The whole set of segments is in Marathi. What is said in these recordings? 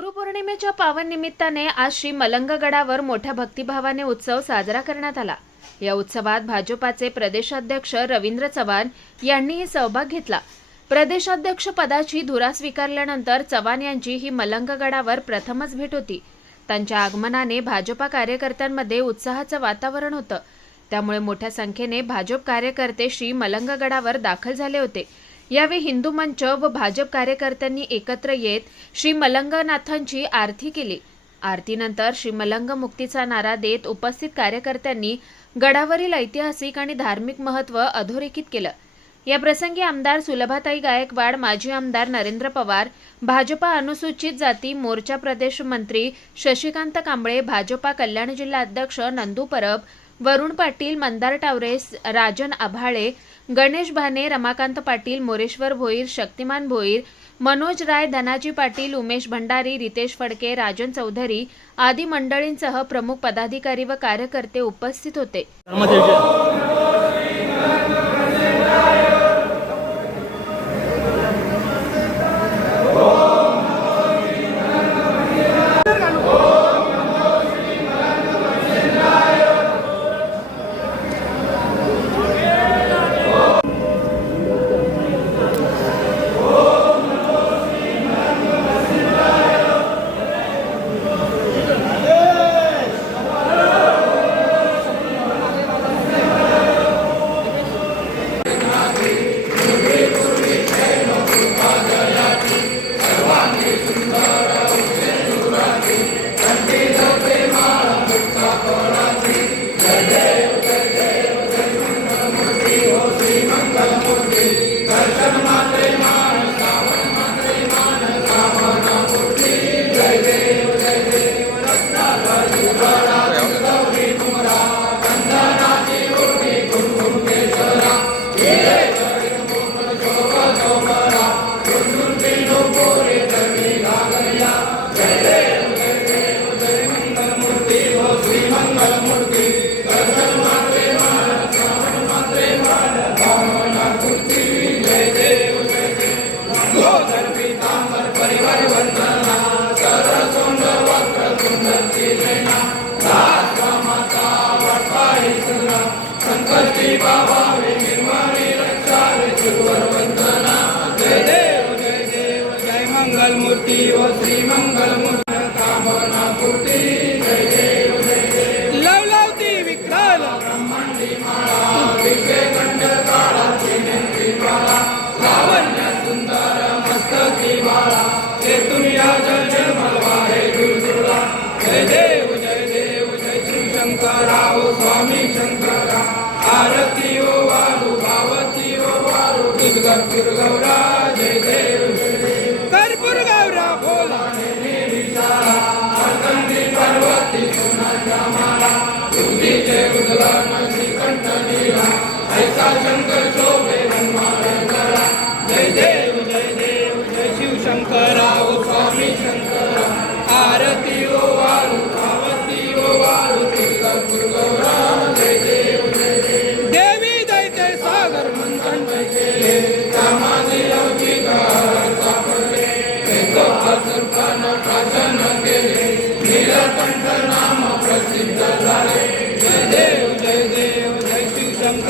गुरुपौर्णिमेच्या पावन निमित्ताने आज श्री मलंगगडावर मोठ्या भक्तिभावाने उत्सव साजरा करण्यात आला. या उत्सवात भाजपाचे प्रदेशाध्यक्ष रवींद्र चव्हाण यांनीही सहभाग घेतला. प्रदेशाध्यक्ष पदाची धुरा स्वीकारल्यानंतर चव्हाण यांची ही मलंगगडावर प्रथमच भेट होती. त्यांच्या आगमनाने भाजपा कार्यकर्त्यांमध्ये उत्साहाचं वातावरण होतं. त्यामुळे मोठ्या संख्येने भाजप कार्यकर्ते श्री मलंगगडावर दाखल झाले होते. यावेळी हिंदू मंच व भाजप कार्यकर्त्यांनी एकत्र येत श्री मलंगनाथांची आरती केली. आरतीनंतर श्री मलंग मुक्तीचा नारा देत उपस्थित कार्यकर्त्यांनी गडावरील ऐतिहासिक आणि धार्मिक महत्त्व अधोरेखित केलं. या प्रसंगी आमदार सुलभाताई गायकवाड माजी आमदार नरेंद्र पवार भाजपा अनुसूचित जाती मोर्चा प्रदेश मंत्री शशिकांत कांबळे भाजपा कल्याण जिल्हा अध्यक्ष नंदू परब वरुण पाटील मंदार टावरे राजन आभाळे गणेश भाने रमाकांत पाटील मोरेश्वर भोईर शक्तिमान भोईर मनोज राय धनाजी पाटील उमेश भंडारी रितेश फडके राजन चौधरी आदी मंडळींसह प्रमुख पदाधिकारी व कार्यकर्ते उपस्थित होते. स्वामी शंकरा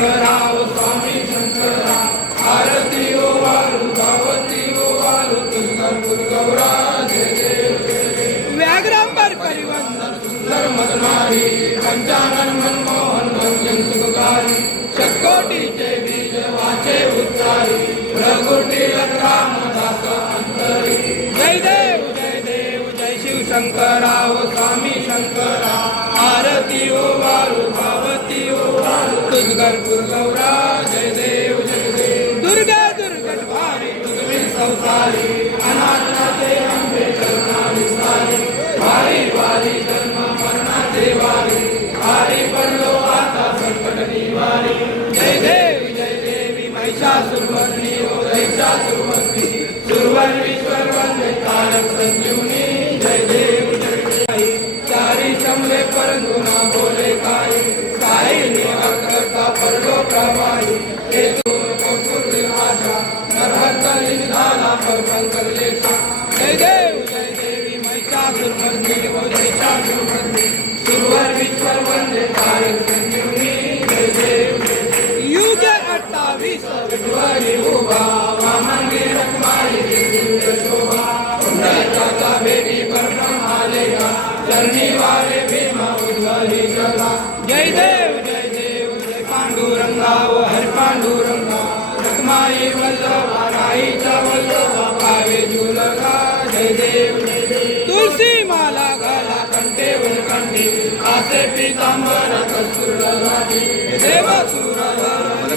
शंकराव स्वामी शंकरा आरती ओ भावती ओ दुर्गौरा जय देव व्याघ्रांबर परिवंदन सुंदर मदनारी पंचानन मनमोहन भंजन सुखकारी शतकोटीचे बीज वाचे उच्चारी प्रगुटी रामदास अंतरी. जय देव जय देव जय शिव शंकराव स्वामी शंकर उद्गार पुरगौरा బండి కాసేపి తాంబర కస్తూరలాగి దేవసూరలాగి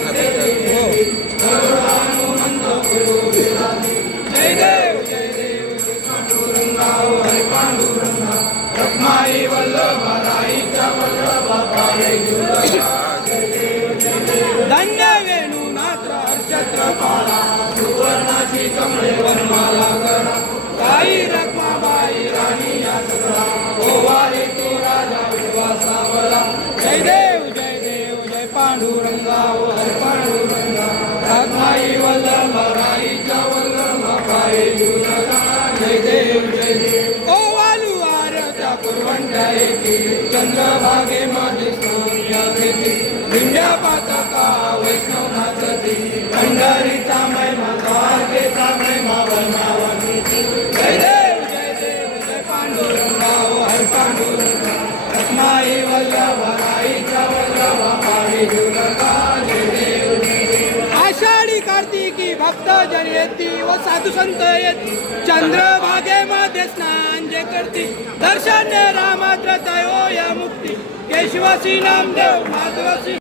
आषाढी कार्तिकी भक्त जन येती व साधू संत येती. चंद्रभागे मध्ये स्नान जे करती. दर्शन रामात्र तयो या मुक्ती. केशवासी नामदेव माधवासी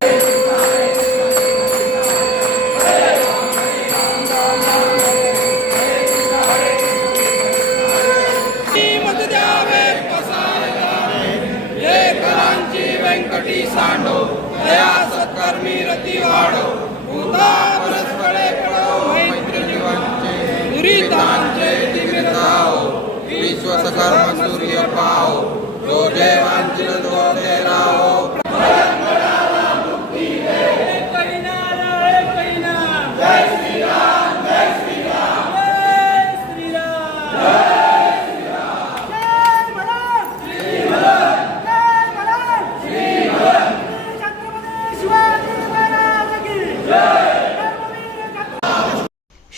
व्यंकटी सांडो. दया सत्कर्मी रती वाढो. भूता परस्परे पडो मैत्री जीवनचे दुरितांचे दिव्यताओ विश्व सूर्य पाओ जो जय वांछित